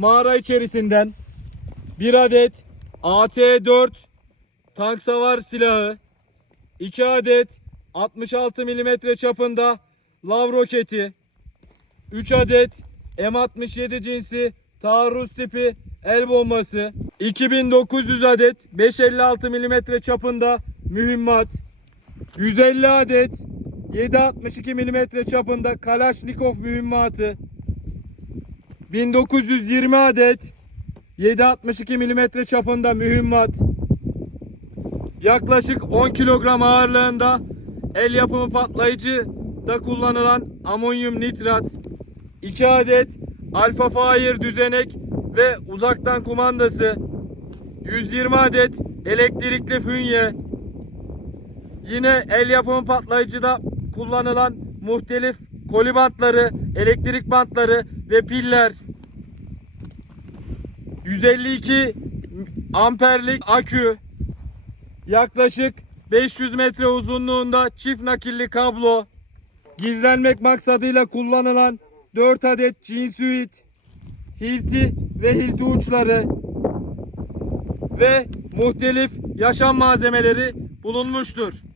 mağara içerisinden bir adet AT-4 tank savar silahı, 2 adet 66 mm çapında lav roketi, 3 adet M67 cinsi taarruz tipi el bombası, 2900 adet 556 mm çapında mühimmat, 150 adet 762 mm çapında Kalaşnikov mühimmatı, 1920 adet 762 mm çapında mühimmat, yaklaşık 10 kilogram ağırlığında el yapımı patlayıcı da kullanılan amonyum nitrat, 2 adet Alfa Fire düzenek ve uzaktan kumandası, 120 adet elektrikli fünye, yine el yapımı patlayıcıda kullanılan muhtelif koli bantları, elektrik bantları ve piller, 152 amperlik akü, yaklaşık 500 metre uzunluğunda çift nakilli kablo, gizlenmek maksadıyla kullanılan 4 adet cinsuit, hilti ve hilti uçları ve muhtelif yaşam malzemeleri bulunmuştur.